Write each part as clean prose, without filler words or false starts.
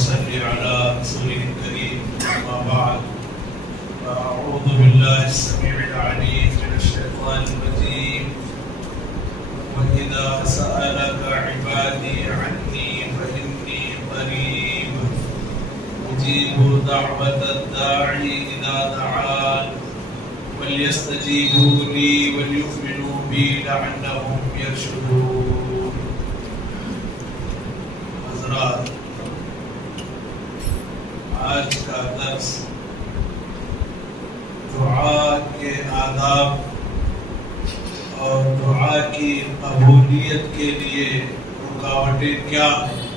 وصل على رسوله الكريم أما بعد فأعوذ بالله السميع العليم من الشيطان الرجيم وإذا سألك عبادي عني فإني قريب أجيب دعوة الداعي إذا دعان وليستجيبوا لي وليؤمنوا بي لعلهم يرشدون. حضرات، آج کا درس دعا کے آداب اور دعا کی قبولیت کے لیے رکاوٹیں کیا ہیں،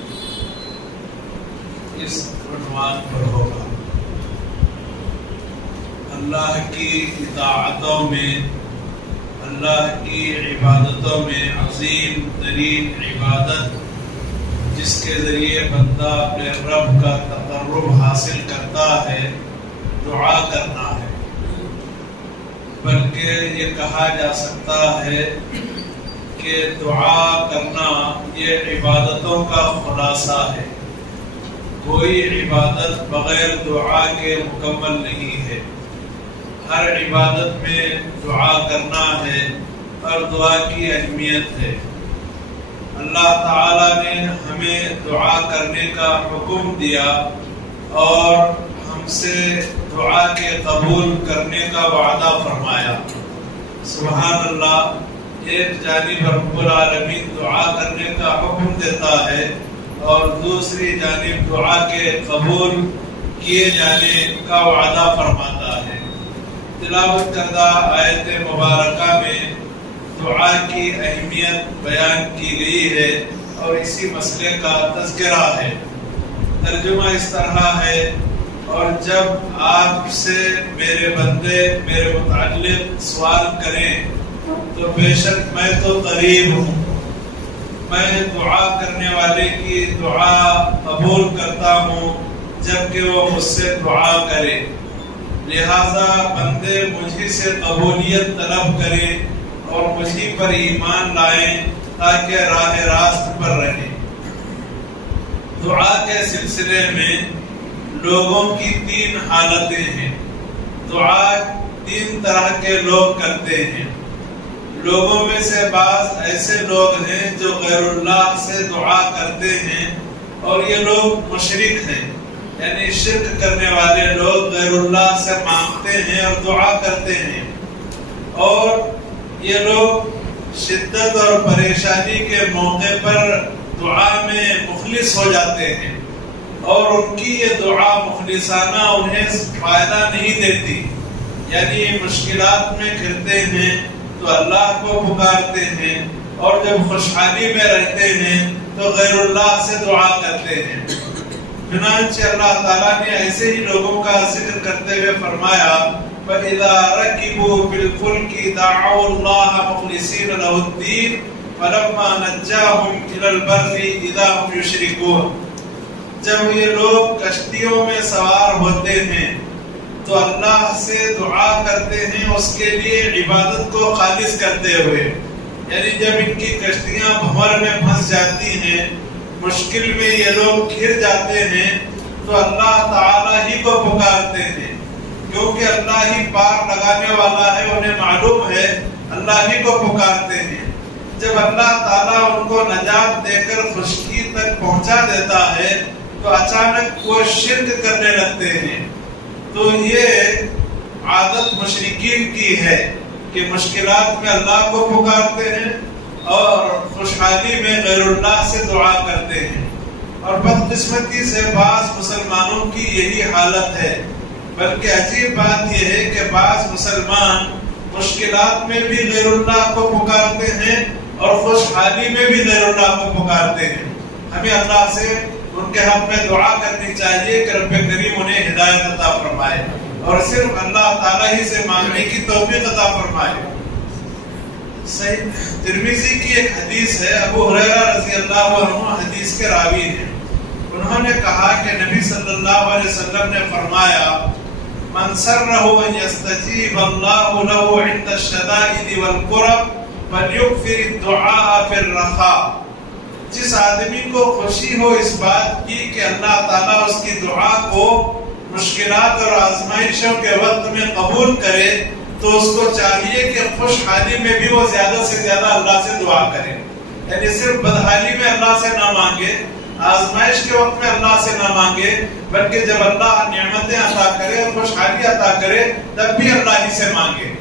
اس عنوان پر ہوگا. اللہ کی اطاعتوں میں، اللہ کی عبادتوں میں عظیم ترین عبادت جس کے ذریعے بندہ اپنے رب کا تقرب حاصل کرتا ہے، دعا کرنا ہے. بلکہ یہ کہا جا سکتا ہے کہ دعا کرنا یہ عبادتوں کا خلاصہ ہے. کوئی عبادت بغیر دعا کے مکمل نہیں ہے. ہر عبادت میں دعا کرنا ہے اور دعا کی اہمیت ہے. اللہ تعالیٰ نے ہمیں دعا کرنے کا حکم دیا اور ہم سے دعا کے قبول کرنے کا وعدہ فرمایا. سبحان اللہ. ایک جانب رب العالمین دعا کرنے کا حکم دیتا ہے اور دوسری جانب دعا کے قبول کیے جانے کا وعدہ فرماتا ہے. تلاوت کردہ آیت مبارکہ میں دعا کی اہمیت بیان کی گئی ہے اور اسی مسئلے کا تذکرہ ہے. ترجمہ اس طرح ہے: اور جب آپ سے میرے بندے میرے متعلق سوال کریں تو بے شک میں تو قریب ہوں. میں دعا کرنے والے کی دعا قبول کرتا ہوں جبکہ وہ مجھ سے دعا کرے. لہذا بندے مجھے سے قبولیت طلب کریں اور مجھے پر ایمان لائیں تاکہ راہ راست پر رہیں. دعا کے سلسلے میں لوگوں کی تین حالتیں ہیں. دعا تین طرح کے لوگ کرتے ہیں. لوگوں میں سے بعض ایسے لوگ ہیں جو غیر اللہ سے دعا کرتے ہیں اور یہ لوگ مشرک ہیں، یعنی شرک کرنے والے لوگ غیر اللہ سے مانگتے ہیں اور دعا کرتے ہیں. اور یہ لوگ شدت اور پریشانی کے موقع پر دعا میں مخلص ہو جاتے ہیں اور ان کی یہ دعا مخلصانہ انہیں فائدہ نہیں دیتی. یعنی مشکلات میں گھرتے ہیں تو اللہ کو پکارتے ہیں اور جب خوشحالی میں رہتے ہیں تو غیر اللہ سے دعا کرتے ہیں. چنانچہ اللہ تعالیٰ نے ایسے ہی لوگوں کا ذکر کرتے ہوئے فرمایا: فَإِذَا رَكِبُوا فِي الْفُلْكِ دَعَوُا اللَّهَ مُخْلِصِينَ لَهُ الدِّينَ فَلَمَّا نَجَّاهُمْ إِلَى الْبَرِّ إِذَا هُمْ يُشْرِكُونَ. جب یہ لوگ کشتیوں میں سوار ہوتے ہیں تو اللہ سے دعا کرتے ہیں اس کے لیے عبادت کو خالص کرتے ہوئے. یعنی جب ان کی کشتیاں بھنور میں پھنس جاتی ہیں، مشکل میں یہ لوگ گھر جاتے ہیں تو اللہ تعالیٰ ہی کو پکارتے ہیں، کیونکہ اللہ ہی پار لگانے والا ہے. انہیں معلوم ہے اللہ ہی کو پکارتے ہیں. جب اللہ تعالیٰ ان کو نجات دے کر خشکی تک پہنچا دیتا ہے تو اچانک وہ شرک کرنے لگتے ہیں. تو یہ عادت مشرکین کی ہے کہ مشکلات میں اللہ کو پکارتے ہیں اور خوشحالی میں غیر اللہ سے دعا کرتے ہیں. اور بدقسمتی سے بعض مسلمانوں کی یہی حالت ہے. بلکہ عجیب بات یہ ہے کہ بعض مسلمان مشکلات میں بھی غیر اللہ کو پکارتے ہیں اور خوشحالی میں بھی غیر اللہ کو پکارتے ہیں. ہمیں اللہ سے ان کے حق میں دعا کرنی چاہیے کہ رب کریم انہیں ہدایت عطا فرمائے اور صرف اللہ تعالیٰ ہی سے مانگنے کی توفیق عطا فرمائے. صحیح ترمذی کی ایک حدیث ہے. ابو ہریرہ رضی اللہ عنہ حدیث کے راوی ہیں. انہوں نے کہا کہ نبی صلی اللہ علیہ وسلم نے فرمایا: من سرہ ان یستجیب اللہ له عند الشدائد والکرب فلیکثر الدعاء فی الرخاء. جس آدمی کو خوشی ہو اس بات کی کہ اللہ تعالیٰ اس کی دعا کو مشکلات اور آزمائشوں کے وقت میں قبول کرے، تو اس کو چاہیے کہ خوشحالی میں بھی وہ زیادہ سے زیادہ اللہ سے دعا کرے. یعنی صرف بدحالی میں اللہ سے نہ مانگے، آزمائش کے وقت میں اللہ سے نہ مانگے، بلکہ جب اللہ نعمتیں عطا کرے اور خوشحالی عطا کرے تب بھی اللہ ہی سے مانگے.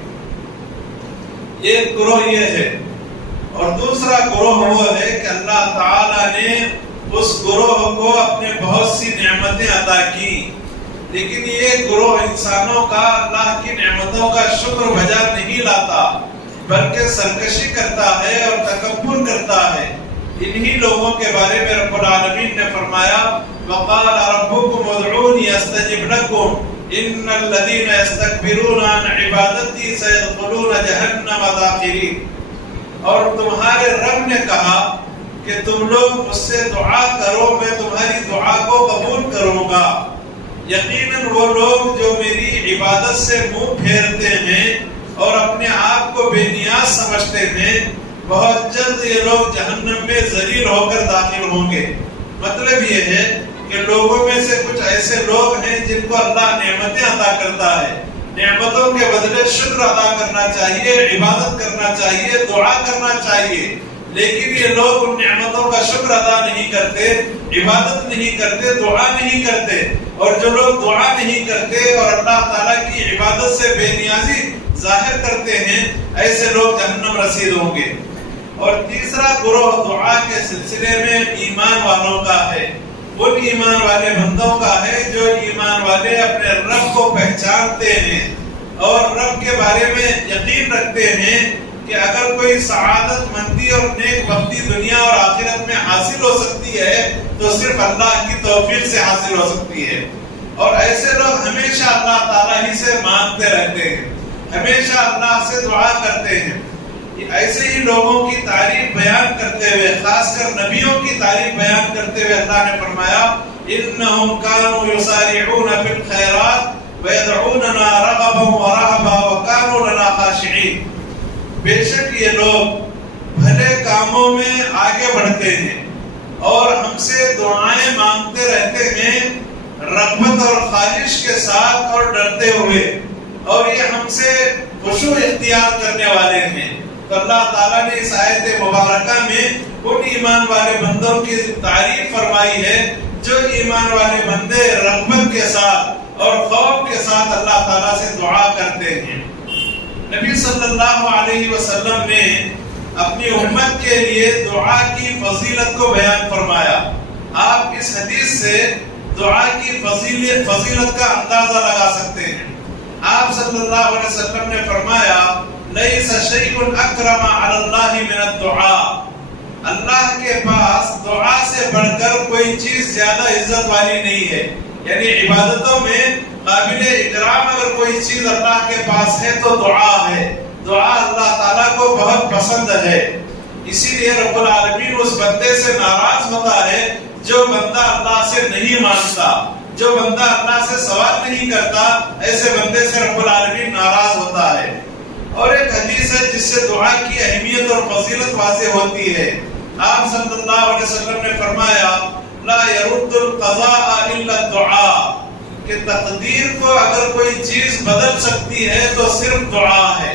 ایک گروہ یہ ہے. اور دوسرا گروہ وہ ہے کہ اللہ تعالیٰ نے اس گروہ کو اپنے بہت سی نعمتیں عطا کی، لیکن یہ گروہ انسانوں کا اللہ کی نعمتوں کا شکر بجا نہیں لاتا، بلکہ سرکشی کرتا ہے اور تکبر کرتا ہے. انہی لوگوں کے بارے میں رب العالمین نے فرمایا وَقَالَ رَبُّكُمْ ادْعُونِي أَسْتَجِبْ لَكُمْ إِنَّ الَّذِينَ يَسْتَكْبِرُونَ عَنْ عِبَادَتِي سَيَدْخُلُونَ جَهَنَّمَ دَاخِرِينَ. اور تمہارے رب نے کہا کہ تم لوگ مجھ سے دعا کرو، میں تمہاری دعا کو قبول کروں گا. یقیناً وہ لوگ جو میری عبادت سے منہ پھیرتے ہیں اور اپنے آپ کو بے نیاز سمجھتے ہیں، بہت جلد یہ لوگ جہنم میں ذلیل ہو کر داخل ہوں گے. مطلب یہ ہے کہ لوگوں میں سے کچھ ایسے لوگ ہیں جن کو اللہ نعمتیں عطا کرتا ہے، نعمتوں کے بدلے شکر ادا کرنا چاہیے، عبادت کرنا چاہیے، دعا کرنا چاہیے، لیکن یہ لوگ ان نعمتوں کا شکر ادا نہیں کرتے، عبادت نہیں کرتے، دعا نہیں کرتے. اور جو لوگ دعا نہیں کرتے اور اللہ تعالیٰ کی عبادت سے بے نیازی ظاہر کرتے ہیں، ایسے لوگ جہنم رسید ہوں گے. اور تیسرا گروہ دعا کے سلسلے میں ایمان والوں کا ہے. ان ایمان والے بندوں کا ہے جو ایمان والے اپنے رب کو پہچانتے ہیں اور رب کے بارے میں یقین رکھتے ہیں کہ اگر کوئی سعادت مندی اور نیک بختی دنیا اور آخرت میں حاصل ہو سکتی ہے تو صرف اللہ کی توفیق سے حاصل ہو سکتی ہے. اور ایسے لوگ ہمیشہ اللہ تعالیٰ ہی سے مانگتے رہتے ہیں، ہمیشہ اللہ سے دعا کرتے ہیں. ایسے ہی لوگوں کی تعریف بیان کرتے ہوئے، خاص کر نبیوں کی تعریف بیان کرتے ہوئے اللہ نے فرمایا انہم کانوا یسارعون فی الخیرات ویدعوننا رغبا ورہبا وکانوا لنا خاشعین. بے شک یہ لوگ بھلے کاموں میں آگے بڑھتے ہیں اور ہم سے دعائیں مانگتے رہتے ہیں، رغبت اور خواہش کے ساتھ اور ڈرتے ہوئے، اور یہ ہم سے خشوع اختیار کرنے والے ہیں. تو اللہ تعالیٰ نے اس آیت مبارکہ میں ان ایمان والے بندوں کی تعریف فرمائی ہے جو ایمان والے بندے رغبت کے ساتھ اور خوف کے ساتھ اللہ تعالیٰ سے دعا کرتے ہیں. نبی صلی اللہ علیہ وسلم نے اپنی امت کے لیے دعا کی فضیلت کو بیان فرمایا. آپ اس حدیث سے دعا کی فضیلت کا اندازہ لگا سکتے ہیں. آپ صلی اللہ علیہ وسلم نے فرمایا لیس شیء اکرم علی اللہ من الدعاء. اللہ کے پاس دعا سے بڑھ کر کوئی چیز زیادہ عزت والی نہیں ہے. یعنی عبادتوں میں قابل اکرام اگر کوئی چیز اللہ کے پاس ہے تو دعا ہے. دعا اللہ تعالیٰ کو بہت پسند ہے. اسی لیے رب العالمین اس بندے سے ناراض ہوتا ہے جو بندہ اللہ سے نہیں مانگتا، جو بندہ اللہ سے سوال نہیں کرتا، ایسے بندے سے رب العالمین ناراض ہوتا ہے. اور ایک حدیث ہے جس سے دعا کی اہمیت اور فضیلت واضح ہوتی ہے. آپ صلی اللہ علیہ وسلم نے فرمایا لا يرد القضاء الا الدعاء، کہ تقدیر کو اگر کوئی چیز بدل سکتی ہے تو صرف دعا ہے.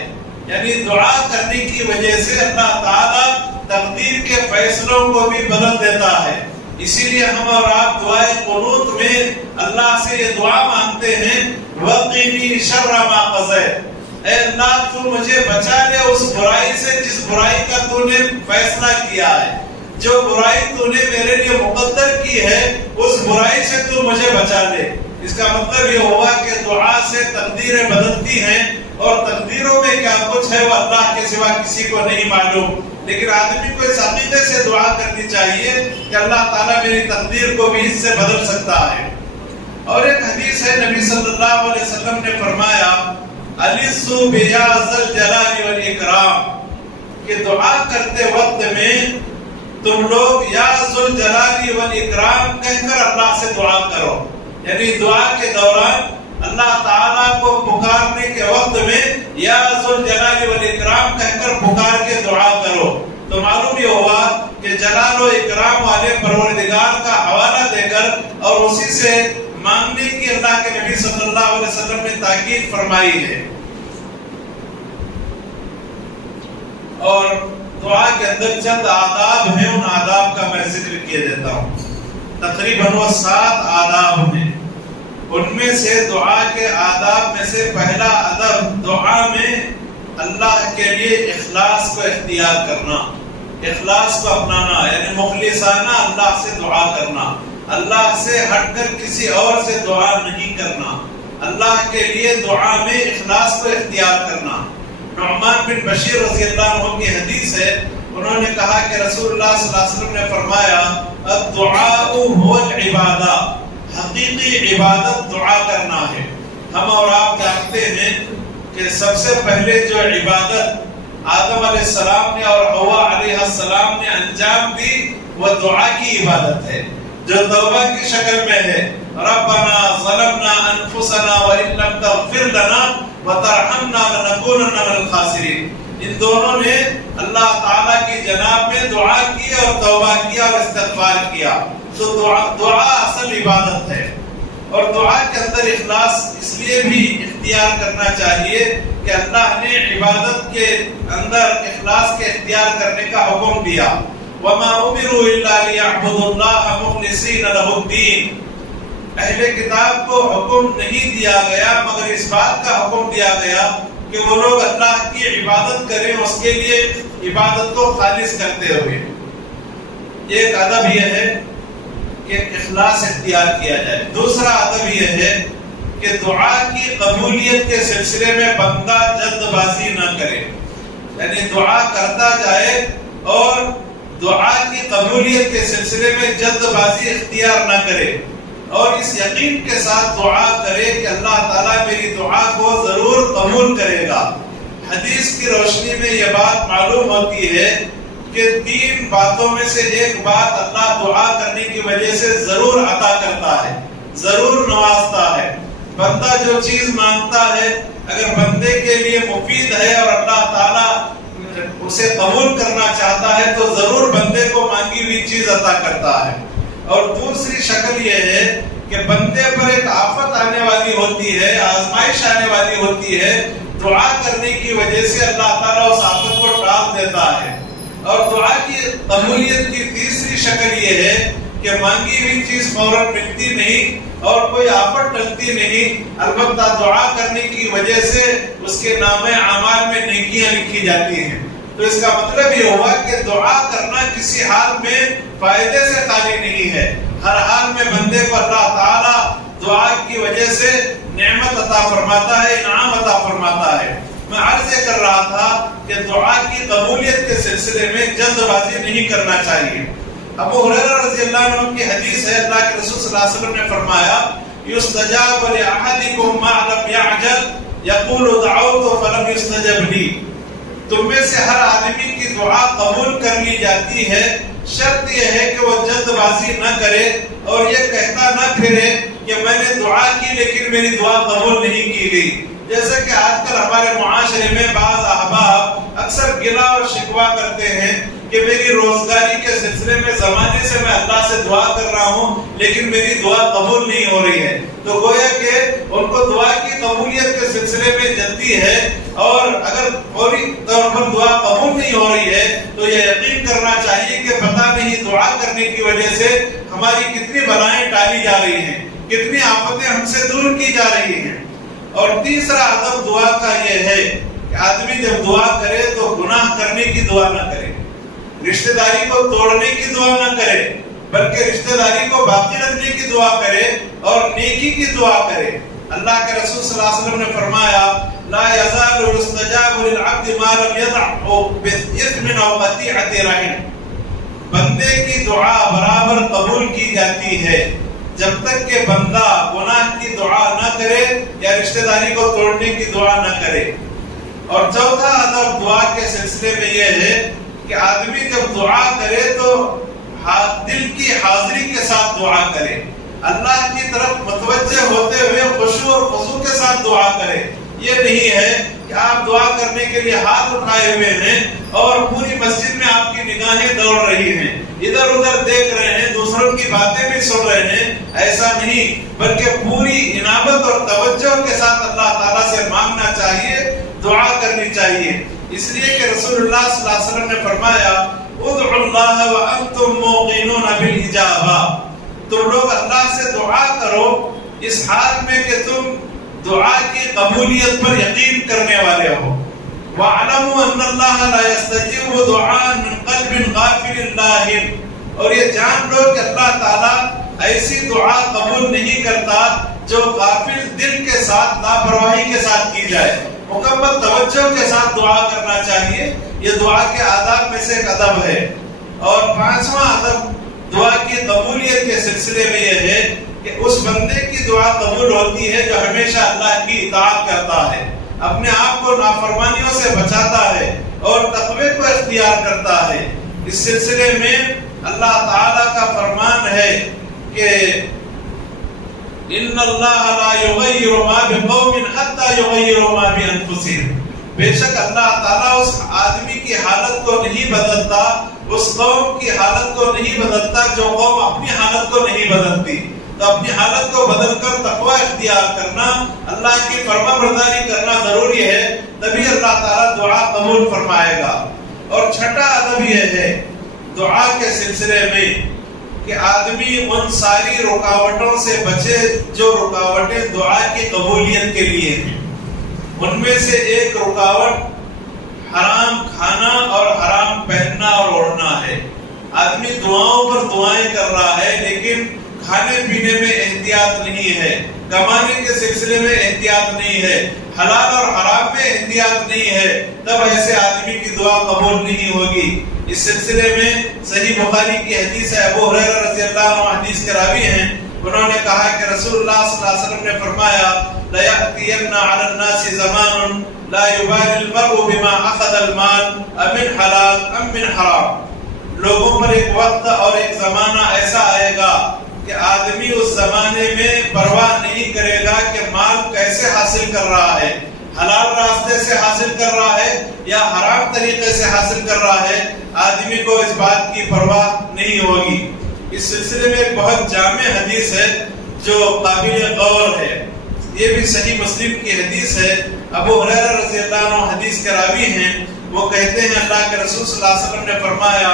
یعنی دعا کرنے کی وجہ سے اللہ تعالیٰ تقدیر کے فیصلوں کو بھی بدل دیتا ہے. اسی لیے ہم اور آپ دعائے قنوت میں اللہ سے یہ دعا مانگتے ہیں وقنی شر ما قضیت، اے اللہ تو مجھے بچا لے اس برائی سے جس برائی کا تو نے فیصلہ کیا ہے. جو برائی تو نے میرے لیے مقدر کی ہے اس برائی سے تو مجھے بچا لے. اس کا مطلب یہ ہوا کہ دعا سے تقدیریں بدلتی ہیں اور تقدیروں میں کیا کچھ ہے وہ اللہ کے سوا کسی کو نہیں معلوم. لیکن آدمی کو اس عقیدے سے دعا کرنی چاہیے کہ اللہ تعالیٰ میری تقدیر کو بھی اس سے بدل سکتا ہے. اور ایک حدیث ہے نبی صلی اللہ علیہ وسلم نے فرمایا الیسو بیا ذل جلال والاکرام، کہ دعا کرتے وقت میں تم لوگ یا ذل جلال والاکرام کہہ کر اللہ سے دعا کرو. یعنی دعا کے دوران اللہ تعالیٰ کو پکارنے کے وقت میں یا ذل جلال والاکرام کہہ کر پکار کے دعا کرو. تو معلوم یہ ہوا کہ کہ جلال و اکرام والے پروردگار کا حوالہ دے کر اور اسی سے مانگنے کی اللہ کے نبی صلی اللہ علیہ وسلم نے تاکید فرمائی ہے۔ اور دعا کے اندر چند آداب ہیں، ان آداب کا میں ذکر کیے دیتا ہوں۔ تقریباً وہ 7 آداب ہیں، ان میں سے دعا کے آداب میں سے پہلا ادب دعا میں اللہ کے لیے اخلاص کو اختیار کرنا، اخلاص کو اپنانا، یعنی مخلصانہ اللہ سے دعا کرنا، اللہ سے ہٹ کر کسی اور سے دعا نہیں کرنا، اللہ کے لیے دعا میں اخلاص کو اختیار کرنا۔ نعمان بن بشیر رضی اللہ عنہ کی حدیث ہے، انہوں نے کہا کہ رسول اللہ صلی اللہ علیہ وسلم نے فرمایا الدعاء هو العبادہ، حقیقی عبادت دعا کرنا ہے۔ ہم اور آپ جانتے ہیں کہ سب سے پہلے جو عبادت آدم علیہ السلام نے اور حوا علیہ السلام نے انجام دی وہ دعا کی عبادت ہے، جو توبہ کی شکل میں ہے۔ ربنا ظلمنا انفسنا وان لم تغفر لنا وترحمنا لنكونن من الخاسرین، ان دونوں نے اللہ تعالیٰ کی جناب میں دعا کی اور توبہ کیا اور استغفار کیا۔ تو دعا اصل عبادت ہے، اور دعا کے اندر اخلاص اس لیے بھی اختیار کرنا چاہیے کہ اللہ نے عبادت کے اندر اخلاص کے اختیار کرنے کا حکم دیا۔ وَمَا أُمِرُوا إِلَّا لِيَعْبُدُوا اللَّهَ مُخْلِصِينَ لَهُ الدِّينَ، اہل کتاب کو حکم نہیں دیا گیا مگر اس بات کا حکم دیا گیا کہ وہ لوگ اللہ کی عبادت کریں، اس کے لیے عبادت کو خالص کرتے ہوئے۔ ایک ادب یہ ہے کہ اخلاص اختیار کیا جائے۔ دوسرا ادب یہ ہے کہ دعا کی قبولیت کے سلسلے میں بندہ جلد بازی نہ کرے، یعنی دعا کرتا جائے اور دعا کی قبولیت کے سلسلے میں جلد بازی اختیار نہ کرے، اور اس یقین کے ساتھ دعا کرے کہ اللہ تعالیٰ میری دعا کو ضرور قبول کرے گا۔ حدیث کی روشنی میں یہ بات معلوم ہوتی ہے کہ 3 باتوں میں سے ایک بات اللہ دعا کرنے کی وجہ سے ضرور عطا کرتا ہے، ضرور نوازتا ہے۔ بندہ جو چیز مانگتا ہے اگر بندے کے لیے مفید ہے اور اللہ تعالیٰ اسے قبول کرنا چاہتا ہے تو ضرور بندے کو مانگی ہوئی چیز عطا کرتا ہے۔ اور دوسری شکل یہ ہے کہ بندے پر ایک آفت آنے والی ہوتی ہے، آزمائش آنے والی ہوتی ہے، دعا کرنے کی وجہ سے اللہ تعالیٰ اس آفت کو ٹال دیتا ہے۔ اور دعا کی قبولیت کی تیسری شکل یہ ہے کہ مانگی ہوئی چیز فوراً ملتی نہیں اور کوئی آفت ٹلتی نہیں، البتہ دعا کرنے کی وجہ سے اس کے نامہ اعمال میں نیکیاں لکھی جاتی ہیں۔ تو اس کا مطلب یہ ہوا کہ دعا کرنا کسی حال میں فائدے سے خالی نہیں ہے، ہر حال میں بندے کو اللہ تعالیٰ دعا کی وجہ سے نعمت عطا فرماتا ہے، انعام عطا فرماتا ہے۔ میں عرض یہ کر رہا تھا کہ دعا کی قبولیت کے سلسلے میں جلد بازی نہیں کرنا چاہیے۔ ابو ہریرہ رضی اللہ عنہ کی حدیث ہے، اللہ کے رسول صلی اللہ علیہ وسلم نے فرمایا یستجاب لأحدکم ما لم یعجل یقول دعوت فلم یستجب لی، تم میں سے ہر آدمی کی دعا قبول کر لی جاتی ہے، شرط یہ ہے کہ وہ جلد بازی نہ کرے اور یہ کہتا نہ پھرے کہ میں نے دعا کی لیکن میری دعا قبول نہیں کی گئی۔ جیسا کہ آج کل ہمارے معاشرے میں بعض احباب اکثر گلہ اور شکوہ کرتے ہیں کہ میری روزگاری کے سلسلے میں زمانے سے میں اللہ سے دعا کر رہا ہوں لیکن میری دعا قبول نہیں ہو رہی ہے۔ تو گویا کہ ان کو دعا کی قبولیت کے سلسلے میں جلدی ہے، اور اگر فوری طور پر دعا قبول نہیں ہو رہی ہے تو یہ یقین کرنا چاہیے کہ پتہ نہیں دعا کرنے کی وجہ سے ہماری کتنی بلائیں ٹالی جا رہی ہیں، کتنی آفتیں ہم سے دور کی جا رہی ہیں۔ اور تیسرا ادب دعا کا یہ ہے کہ آدمی جب دعا کرے تو گناہ کرنے کی دعا نہ کرے، رشتہ داری کو توڑنے کی دعا نہ کرے، بلکہ رشتہ داری کو باقی رکھنے کی دعا کرے اور نیکی کی دعا کرے۔ اللہ کے رسول صلی اللہ علیہ وسلم نے فرمایا لا یزال یستجاب للعبد ما لم یدع باثم او قطیعۃ رحم، بندے کی دعا برابر قبول کی جاتی ہے جب تک کہ بندہ گناہ کی دعا نہ کرے یا رشتہ داری کو توڑنے کی دعا نہ کرے۔ اور چوتھا ادب دعا کے سلسلے میں یہ ہے کہ آدمی جب دعا کرے تو دل کی حاضری کے ساتھ دعا کرے، اللہ کی طرف متوجہ ہوتے ہوئے خشوع اور خضوع کے ساتھ دعا کرے۔ یہ نہیں ہے کہ آپ دعا کرنے کے لیے ہاتھ اٹھائے ہوئے ہیں اور پوری مسجد میں آپ کی نگاہ نگاہیں دوڑ رہی ہیں، ادھر ادھر دیکھ رہے ہیں، دوسروں کی باتیں بھی سن رہے ہیں، ایسا نہیں، بلکہ پوری انابت اور توجہ کے ساتھ اللہ تعالیٰ سے مانگنا چاہیے، دعا کرنی چاہیے۔ اس لیے کہ رسول اللہ صلی اللہ علیہ وسلم نے فرمایا ادعوا اللہ وانتم موقنون بالاجابہ، تم لوگ اللہ سے دعا کرو اس حال میں کہ تم دعا کی قبولیت پر یقین کرنے والے ہو۔ وَاعْلَمُوا أَنَّ اللَّهَ لَا يَسْتَجِيبُ دُعَاءً مِّن قَلْبٍ غَافِلٍ لَاهٍ، اور یہ جان لو کہ اللہ تعالیٰ ایسی دعا قبول نہیں کرتا جو غافل دل کے ساتھ، لاپرواہی کے ساتھ کی جائے۔ مکمل توجہ کے ساتھ دعا کرنا چاہیے، یہ دعا کے آداب میں سے ایک ادب ہے۔ اور پانچواں ادب دعا کی قبولیت کے سلسلے میں یہ ہے کہ اس بندے کی دعا قبول ہوتی ہے جو ہمیشہ اللہ کی اطاعت کرتا ہے، اپنے آپ کو نافرمانیوں سے بچاتا ہے اور تقوی کو اختیار کرتا ہے۔ اس سلسلے میں اللہ تعالیٰ کا فرمان ہے کہ ان اللہ لا یغیر ما بقوم حتی یغیروا ما بانفسہم، بے شک اللہ تعالیٰ اس آدمی کی حالت کو نہیں بدلتا، اس قوم کی حالت کو نہیں بدلتا جو قوم اپنی حالت کو نہیں بدلتی۔ تو اپنی حالت کو بدل کر تقوی اختیار کرنا، اللہ کی فرما برداری کرنا ضروری ہے، تبھی اللہ تعالیٰ دعا قبول فرمائے گا۔ اور چھٹا ادب یہ ہے دعا کے سلسلے میں کہ آدمی ان ساری رکاوٹوں سے بچے جو رکاوٹیں دعا کی قبولیت کے لیے ہیں۔ ان میں سے ایک رکاوٹ حرام کھانا اور حرام پہننا اور اوڑھنا ہے۔ آدمی دعاؤں پر دعائیں کر رہا ہے لیکن کھانے پینے میں احتیاط نہیں ہے، کمانے کے سلسلے میں احتیاط نہیں ہے، حلال اور حرام میں احتیاط نہیں ہے، تب ایسے آدمی کی دعا قبول نہیں ہوگی۔ اس سلسلے میں صحیح بخاری کی حدیث ہے، ابو ہریرہ رضی اللہ عنہ حدیث کے راوی ہیں، انہوں نے کہا کہ رسول اللہ صلی اللہ علیہ وسلم نے فرمایا لَيَأْتِيَنَّ عَلَى النَّاسِ زَمَانٌ لَا يُبَالِ الْمَرْءُ بِمَا أَخَذَ الْمَالَ أَمِنْ حَلَالٍ أَمْ مِنْ حَرَامٍ، لوگوں پر ایک وقت اور ایک زمانہ ایسا آئے گا کہ آدمی اس زمانے میں پرواہ نہیں کرے گا کہ مال کیسے حاصل کر رہا ہے، حلال راستے سے حاصل کر رہا ہے یا حرام طریقے سے حاصل کر رہا ہے، آدمی کو اس بات کی پرواہ نہیں ہوگی۔ اس سلسلے میں ایک بہت جامع حدیث ہے جو قابل غور ہے، یہ بھی صحیح مسلم کی حدیث ہے، ابو ہریرہ رضی اللہ عنہ حدیث کے راوی ہیں، وہ کہتے ہیں اللہ کے رسول صلی اللہ علیہ وسلم نے فرمایا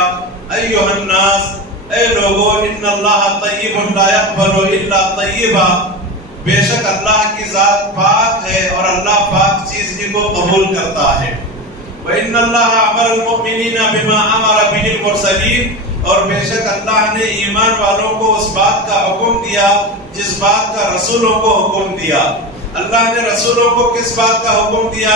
ایھا الناس، اے لوگو، ان اللہ طیب لا یقبل الا طیبا، بے شک اللہ کی ذات پاک ہے اور اللہ پاک چیز ہی کو قبول کرتا ہے۔ وَإِنَّ اللَّهَ أَمَرَ الْمُؤْمِنِينَ بِمَا أَمَرَ بِهِ الْمُرْسَلِينَ، اور بے شک اللہ نے ایمان والوں کو اس بات کا حکم دیا جس بات کا رسولوں کو حکم دیا۔ اللہ نے رسولوں کو کس بات کا حکم دیا؟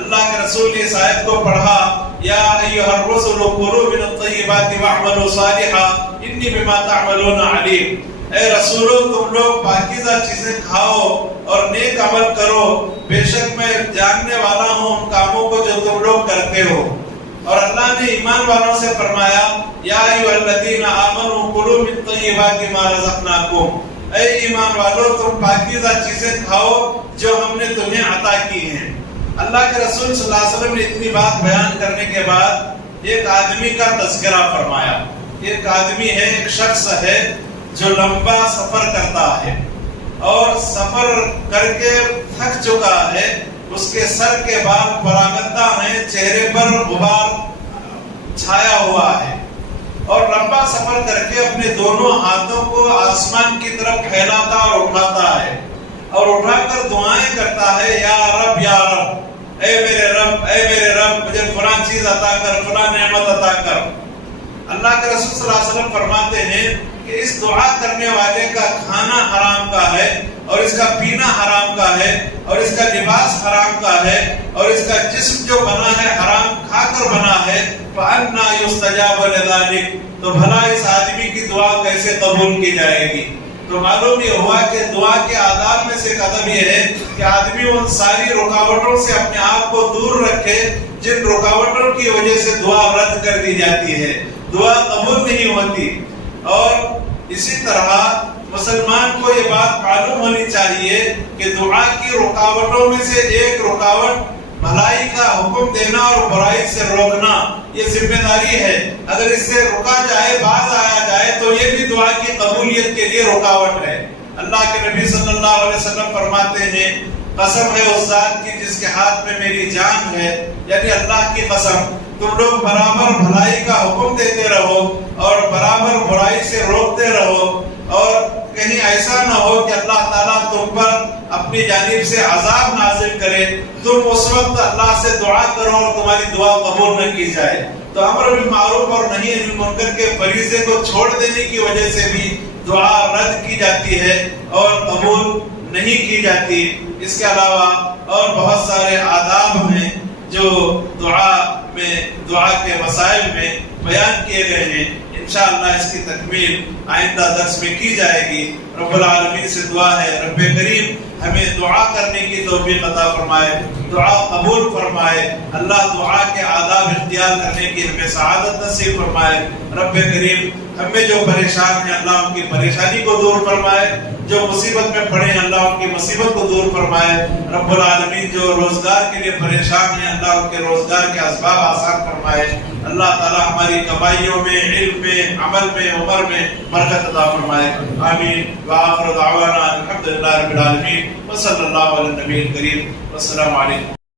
اللہ کے رسول نے اس آیت کو پڑھا یا ایھا الرسل کلوا من الطیبات واعملوا صالحا انی بما تعملون علیم، اے رسولو تم لوگ پاکیزہ چیزیں کھاؤ اور نیک عمل کرو، بے شک میں جاننے والا ہوں ان کاموں کو جو تم لوگ کرتے ہو۔ اور اللہ نے ایمان والوں سے فرمایا یا ایھا الذین آمنوا کلوا من طیبات ما رزقناکم، اے ایمان والو تم پاکیزہ چیزیں کھاؤ جو ہم نے تمہیں عطا کی ہیں۔ اللہ کے رسول صلی اللہ علیہ وسلم نے اتنی بات بیان کرنے کے بعد ایک آدمی کا تذکرہ فرمایا۔ ایک آدمی ہے، ایک شخص ہے جو لمبا سفر کرتا ہے اور سفر کر کے تھک چکا ہے، اس کے سر کے بال پراگندہ ہیں، چہرے پر غبار چھایا ہوا ہے، اور لمبا سفر کر کے اپنے دونوں ہاتھوں کو آسمان کی طرف پھیلاتا اور اٹھاتا ہے اور اٹھا کر دعائیں کرتا ہے یا رب یا رب، اے میرے رب اے میرے رب، مجھے فلاں چیز عطا کر، فلاں نعمت عطا کر۔ اللہ کے رسول صلی اللہ علیہ وسلم فرماتے ہیں کہ اس دعا کرنے والے کا کھانا حرام کا ہے اور اس کا پینا حرام کا ہے اور اس کا لباس حرام کا ہے اور اس کا جسم جو بنا ہے حرام کھا کر بنا ہے، فَأَنَّىٰ يُسْتَجَابُ لِذَٰلِكَ، تو بھلا اس آدمی کی دعا کیسے قبول کی جائے گی؟ تو معلوم یہ ہوا کہ دعا کے آداب میں سے ایک ادب یہ ہے کہ آدمی ان ساری رکاوٹوں سے اپنے آپ کو دور رکھے جن رکاوٹوں کی وجہ سے دعا رد کر دی جاتی ہے، دعا قبول نہیں ہوتی۔ اور اسی طرح مسلمان کو یہ بات معلوم ہونی چاہیے کہ دعا کی رکاوٹوں میں سے ایک رکاوٹ بھلائی کا حکم دینا اور برائی سے روکنا یہ ذمہ داری ہے. اگر اس سے رکا جائے، باز آیا جائے تو یہ بھی دعا کی قبولیت کے لیے رکاوٹ ہے. اللہ کے نبی صلی اللہ علیہ وسلم فرماتے ہیں قسم ہے اس ذات کی جس کے ہاتھ میں میری جان ہے، یعنی اللہ کی قسم، تم لوگ برابر بھلائی کا حکم دیتے رہو اور برابر برائی سے روکتے رہو، اور کہیں ایسا نہ ہو کہ اللہ تعالیٰ تم پر اپنی جانب سے عذاب نازل کرے، تم اس وقت اللہ سے دعا کرو اور تمہاری دعا قبول نہ کی جائے. تو امر بالمعروف اور نہی عن المنکر کے فریضے کو چھوڑ دینے کی وجہ سے بھی دعا رد کی جاتی ہے اور قبول نہیں کی جاتی. اس کے علاوہ اور بہت سارے آداب ہیں جو دعا کے وسائل میں بیان کیے گئے ہیں. انشاءاللہ اس کی تکمیل آئندہ درس میں کی جائے گی. رب العالمین سے دعا ہے رب کریم ہمیں دعا کرنے کی توفیق عطا فرمائے، دعا قبول فرمائے. اللہ دعا کے آداب اختیار کرنے کی ہمیں سعادت نصیب فرمائے. رب کریم ہمیں جو پریشان ہیں اللہ ان کی پریشانی کو دور فرمائے، جو مصیبت میں پڑے ہیں اللہ ان کی مصیبت کو دور فرمائے. رب العالمین جو روزگار کے لیے پریشان ہیں اللہ ان کے روزگار کے اسباب آسان فرمائے. اللہ تعالی ہماری کمائیوں میں، علم میں، عمل میں، عمر میں برکت عطا فرمائے. آمین. وآخر دعوانا الحمدللہ رب العالمین وصلی اللہ علی النبی الکریم. والسلام علیکم.